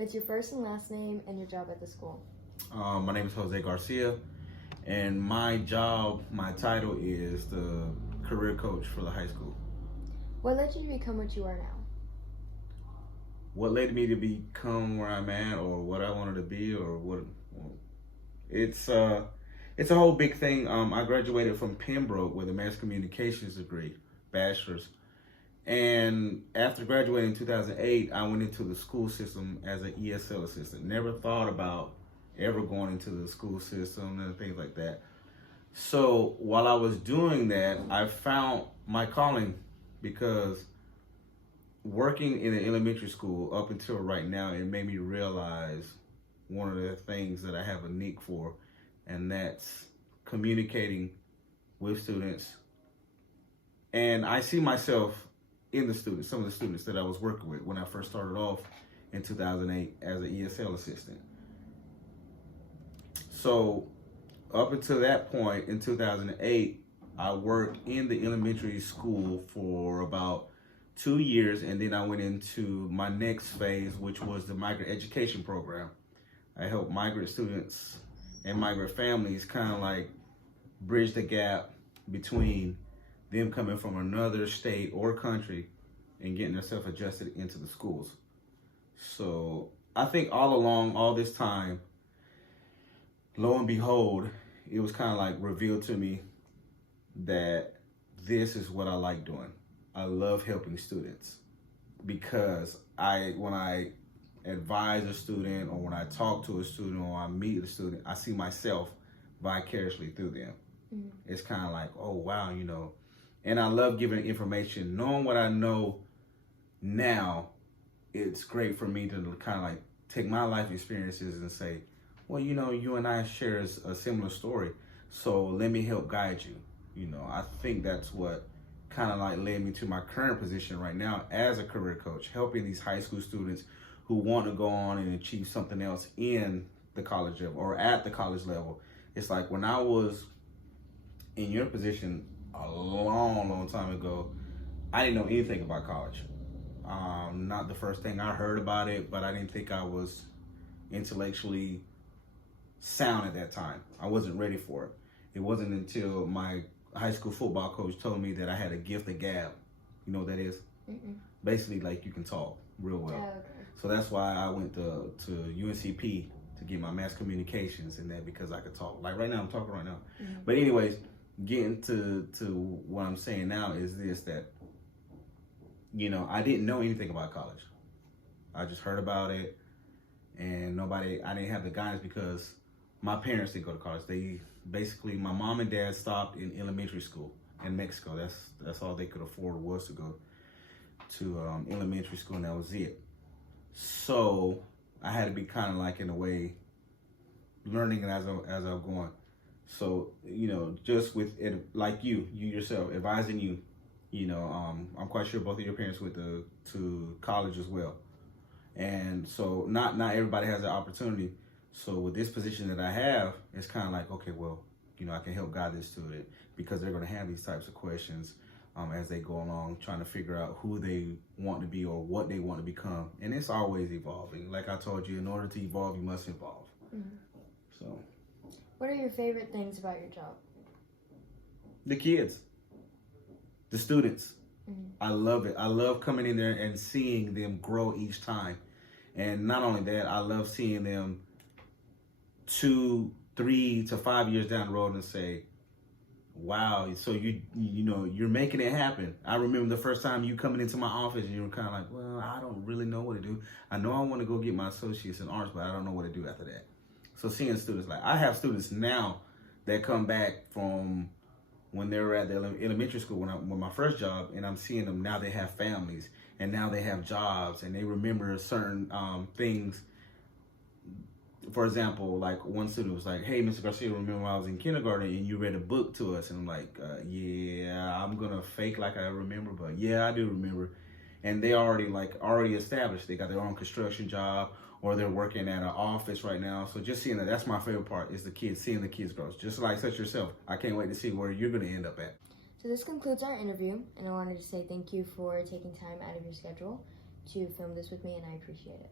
What's your first and last name and your job at the school? My name is Jose Garcia, and my job, my title is the career coach for the high school. What led you to become what you are now? What led me to become where I'm at, or what I wanted to be, or what? Well, it's a whole big thing. I graduated from Pembroke with a mass communications degree, bachelor's. And after graduating in 2008, I went into the school system as an ESL assistant. Never thought about ever going into the school system and things like that. So while I was doing that, I found my calling, because working in an elementary school up until right now, it made me realize one of the things that I have a knack for, and that's communicating with students. And I see myself in the students, some of the students that I was working with when I first started off in 2008 as an ESL assistant. So up until that point in 2008, I worked in the elementary school for about 2 years, and then I went into my next phase, which was the migrant education program. I helped migrant students and migrant families kind of like bridge the gap between them coming from another state or country and getting themselves adjusted into the schools. So I think all along, all this time, lo and behold, it was kind of like revealed to me that this is what I like doing. I love helping students, because when I advise a student, or when I talk to a student, or I meet a student, I see myself vicariously through them. Mm-hmm. It's kind of like, oh wow, and I love giving information. Knowing what I know now, it's great for me to kind of like take my life experiences and say, well, you and I share a similar story, so let me help guide you. I think that's what kind of like led me to my current position right now as a career coach, helping these high school students who want to go on and achieve something else in the college level or at the college level. It's like when I was in your position a long time ago, I didn't know anything about college. Not the first thing I heard about it, but I didn't think I was intellectually sound at that time. I wasn't ready for it. It wasn't until my high school football coach told me that I had a gift of gab. You know what that is? Mm-mm. Basically, like, you can talk real well. Oh, okay. So that's why I went to UNCP to get my mass communications and that, because I could talk. Like right now, I'm talking right now. Mm-hmm. But anyways, getting to what I'm saying now is this, that, I didn't know anything about college. I just heard about it, and I didn't have the guidance, because my parents didn't go to college. They basically, my mom and dad stopped in elementary school in Mexico. That's all they could afford, was to go to elementary school, and that was it. So I had to be kind of like, in a way, learning as I was going. So, just with it, like you yourself, advising you, I'm quite sure both of your parents went to college as well. And so not everybody has the opportunity. So with this position that I have, it's kind of like, okay, well, I can help guide this student, because they're going to have these types of questions as they go along, trying to figure out who they want to be or what they want to become. And it's always evolving. Like I told you, in order to evolve, you must evolve. Mm-hmm. So, what are your favorite things about your job? The kids, the students. Mm-hmm. I love it. I love coming in there and seeing them grow each time. And not only that, I love seeing them 2, 3 to 5 years down the road and say, wow, so you're making it happen. I remember the first time you coming into my office and you were kind of like, well, I don't really know what to do. I know I want to go get my associates in arts, but I don't know what to do after that. So seeing students, like, I have students now that come back from when they were at the elementary school, when my first job, and I'm seeing them now. They have families, and now they have jobs, and they remember certain things. For example, like one student was like, hey, Mr. Garcia, remember when I was in kindergarten and you read a book to us? And I'm like, yeah, I'm going to fake like I remember, but yeah, I do remember. And they already established. They got their own construction job, or they're working at an office right now. So just seeing that's my favorite part, is the kids, seeing the kids grow. Just like such yourself. I can't wait to see where you're going to end up at. So this concludes our interview, and I wanted to say thank you for taking time out of your schedule to film this with me, and I appreciate it.